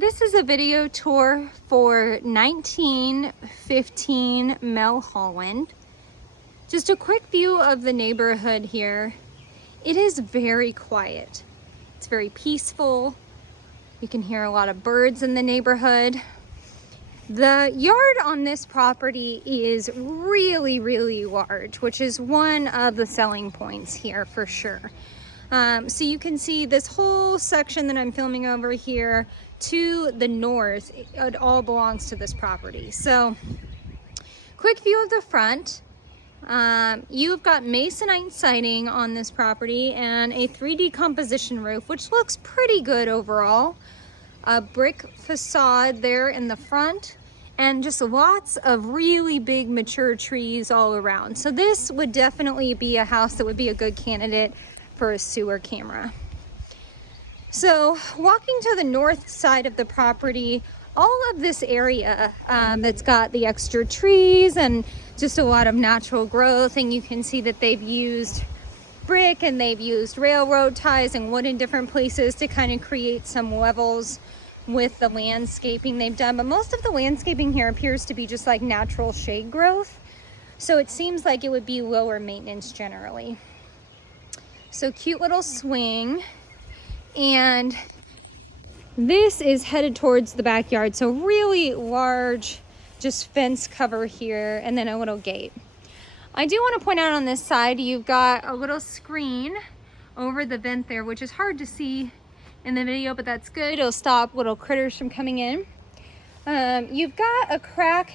This is a video tour for 1915 Melholland. Just a quick view of the neighborhood here. It is very quiet. It's very peaceful. You can hear a lot of birds in the neighborhood. The yard on this property is really large, which is one of the selling points here for sure. So you can see this whole section that I'm filming over here to the north, it all belongs to this property. So quick view of the front. You've got masonite siding on this property and a 3D composition roof, which looks pretty good overall. A brick facade there in the front and just lots of really big mature trees all around. So this would definitely be a house that would be a good candidate for a sewer camera. So walking to the north side of the property, all of this area that's got the extra trees and just a lot of natural growth, and you can see that they've used brick and they've used railroad ties and wood in different places to kind of create some levels with the landscaping they've done. But most of the landscaping here appears to be just like natural shade growth, so it seems like it would be lower maintenance generally. So cute little swing, and this is headed towards the backyard. So really large, just fence cover here, and then a little gate. I do want to point out on this side, you've got a little screen over the vent there, which is hard to see in the video, but that's good. It'll stop little critters from coming in. You've got a crack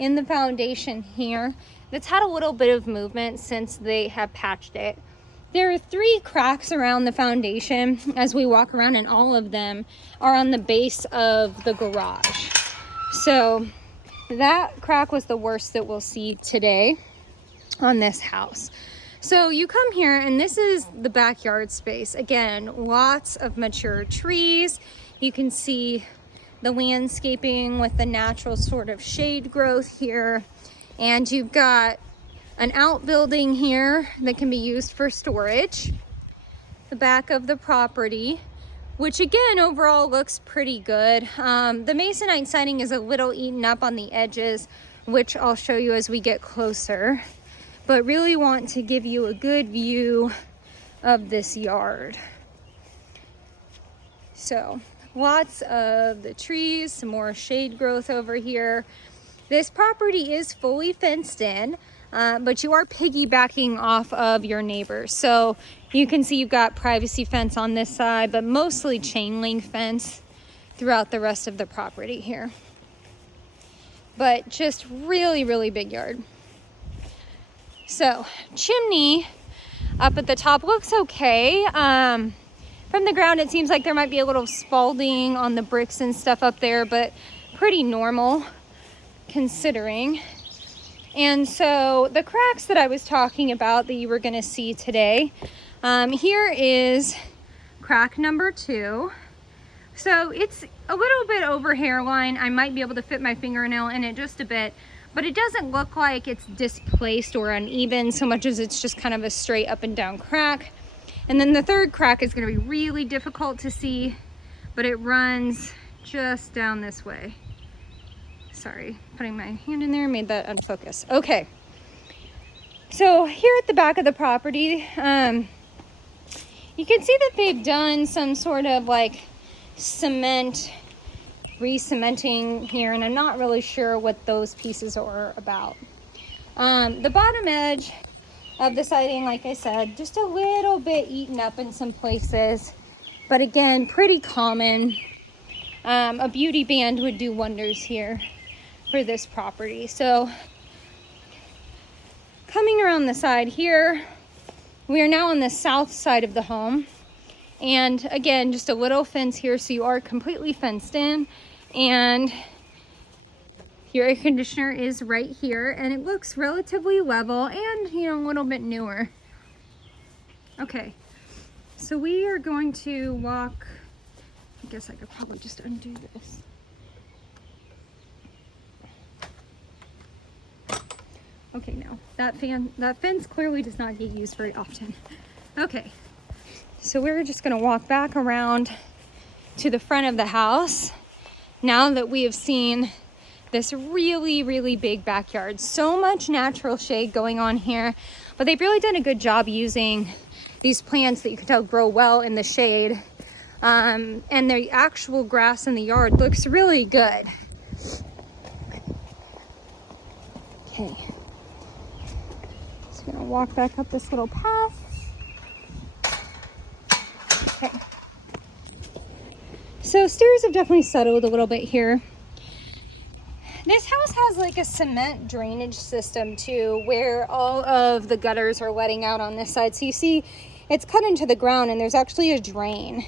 in the foundation here that's had a little bit of movement since they have patched it. There are 3 cracks around the foundation as we walk around, and all of them are on the base of the garage. So that crack was the worst that we'll see today on this house. So you come here and this is the backyard space. Again, lots of mature trees. You can see the landscaping with the natural sort of shade growth here. And you've got an outbuilding here that can be used for storage. The back of the property, which again overall looks pretty good. The masonite siding is a little eaten up on the edges, which I'll show you as we get closer, but really want to give you a good view of this yard. So lots of the trees, some more shade growth over here. This property is fully fenced in, but you are piggybacking off of your neighbors. So you can see you've got privacy fence on this side, but mostly chain link fence throughout the rest of the property here. But just really big yard. So chimney up at the top looks okay. From the ground, it seems like there might be a little spalding on the bricks and stuff up there, but pretty normal considering. And so the cracks that I was talking about that you were going to see today, here is crack number 2. So it's a little bit over hairline. I might be able to fit my fingernail in it just a bit, but it doesn't look like it's displaced or uneven so much as it's just kind of a straight up and down crack. And then the 3rd crack is going to be really difficult to see, but it runs just down this way. Sorry, putting my hand in there made that unfocus. Okay, so here at the back of the property, you can see that they've done some sort of like cement re-cementing here, and I'm not really sure what those pieces are about. The bottom edge of the siding, like I said, just a little bit eaten up in some places, but again, pretty common. A beauty band would do wonders here for this property. So coming around the side here, we are now on the south side of the home, and again, just a little fence here, so you are completely fenced in, and your air conditioner is right here, and it looks relatively level and, you know, a little bit newer. Okay, so we are going to walk, I guess I could probably just undo this. Okay, no, that fence clearly does not get used very often. Okay, so we're just gonna walk back around to the front of the house, now that we have seen this really, really big backyard. So much natural shade going on here, but they've really done a good job using these plants that you can tell grow well in the shade. And the actual grass in the yard looks really good. Okay, just gonna walk back up this little path. Okay, so stairs have definitely settled a little bit here. This house has like a cement drainage system too, where all of the gutters are letting out on this side. So you see it's cut into the ground, and there's actually a drain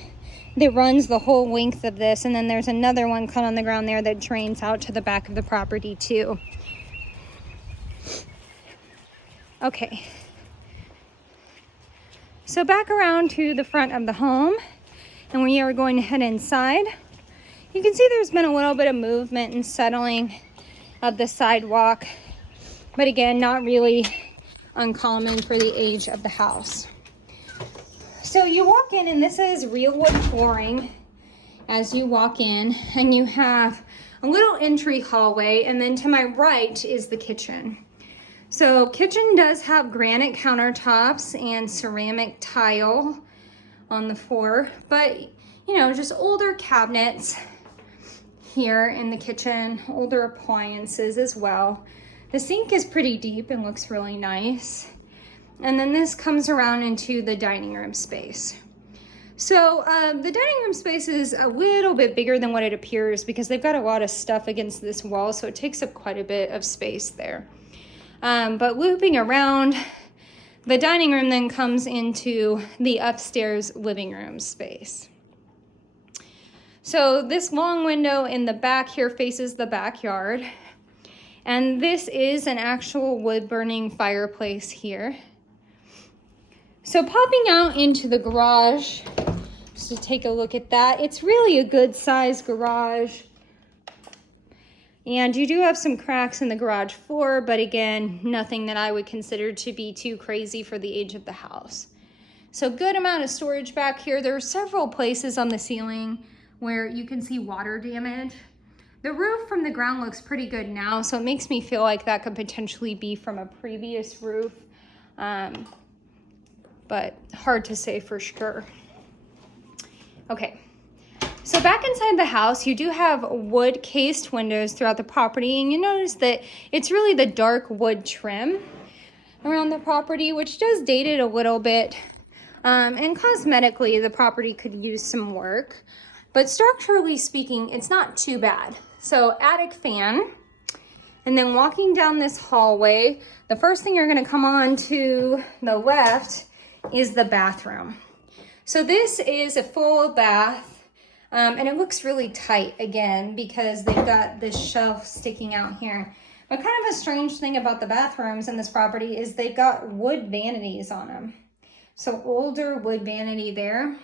that runs the whole length of this, and then there's another one cut on the ground there that drains out to the back of the property too. Okay, so back around to the front of the home, and we are going to head inside. You can see there's been a little bit of movement and settling of the sidewalk, but again, not really uncommon for the age of the house. So you walk in, and this is real wood flooring as you walk in, and you have a little entry hallway, and then to my right is the kitchen. So kitchen does have granite countertops and ceramic tile on the floor, but you know, just older cabinets here in the kitchen, older appliances as well. The sink is pretty deep and looks really nice. And then this comes around into the dining room space. So the dining room space is a little bit bigger than what it appears because they've got a lot of stuff against this wall, so it takes up quite a bit of space there. But looping around, the dining room then comes into the upstairs living room space. So this long window in the back here faces the backyard. And this is an actual wood burning fireplace here. So popping out into the garage, just to take a look at that, it's really a good sized garage. And you do have some cracks in the garage floor, but again, nothing that I would consider to be too crazy for the age of the house. So good amount of storage back here. There are several places on the ceiling where you can see water damage. The roof from the ground looks pretty good now, so it makes me feel like that could potentially be from a previous roof, but hard to say for sure. Okay, so back inside the house, you do have wood cased windows throughout the property, and you notice that it's really the dark wood trim around the property, which does date it a little bit, and cosmetically the property could use some work. But structurally speaking, it's not too bad. So attic fan, and then walking down this hallway, the first thing you're gonna come on to the left is the bathroom. So this is a full bath, and it looks really tight again because they've got this shelf sticking out here. But kind of a strange thing about the bathrooms in this property is they've got wood vanities on them. So older wood vanity there.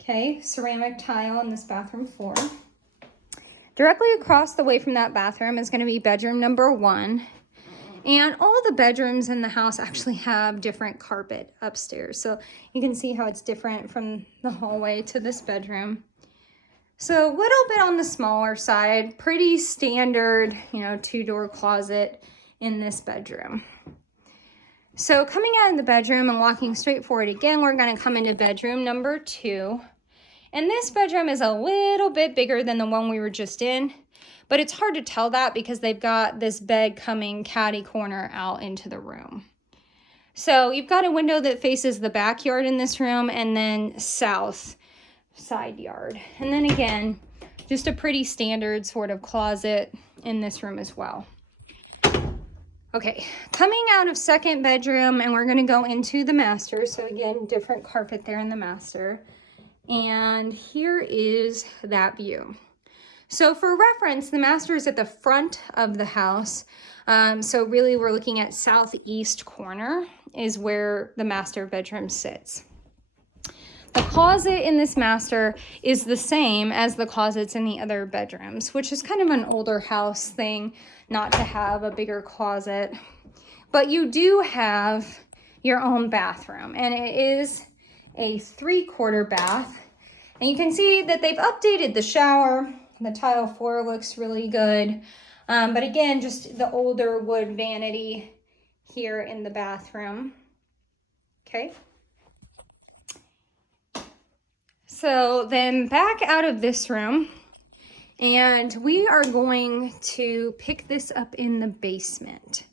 Okay, ceramic tile on this bathroom floor. Directly across the way from that bathroom is going to be bedroom number 1. And all the bedrooms in the house actually have different carpet upstairs. So you can see how it's different from the hallway to this bedroom. So a little bit on the smaller side, pretty standard, you know, 2-door closet in this bedroom. So coming out of the bedroom and walking straight forward again, we're going to come into bedroom number 2. And this bedroom is a little bit bigger than the one we were just in, but it's hard to tell that because they've got this bed coming catty corner out into the room. So you've got a window that faces the backyard in this room and then south side yard. And then again, just a pretty standard sort of closet in this room as well. Okay, coming out of second bedroom, and we're going to go into the master. So again, different carpet there in the master. And here is that view. So for reference, the master is at the front of the house. So really we're looking at southeast corner is where the master bedroom sits. The closet in this master is the same as the closets in the other bedrooms, which is kind of an older house thing not to have a bigger closet. But you do have your own bathroom, and it is a 3/4 bath. And you can see that they've updated the shower. The tile floor looks really good. But again, just the older wood vanity here in the bathroom. Okay. So then back out of this room, and we are going to pick this up in the basement.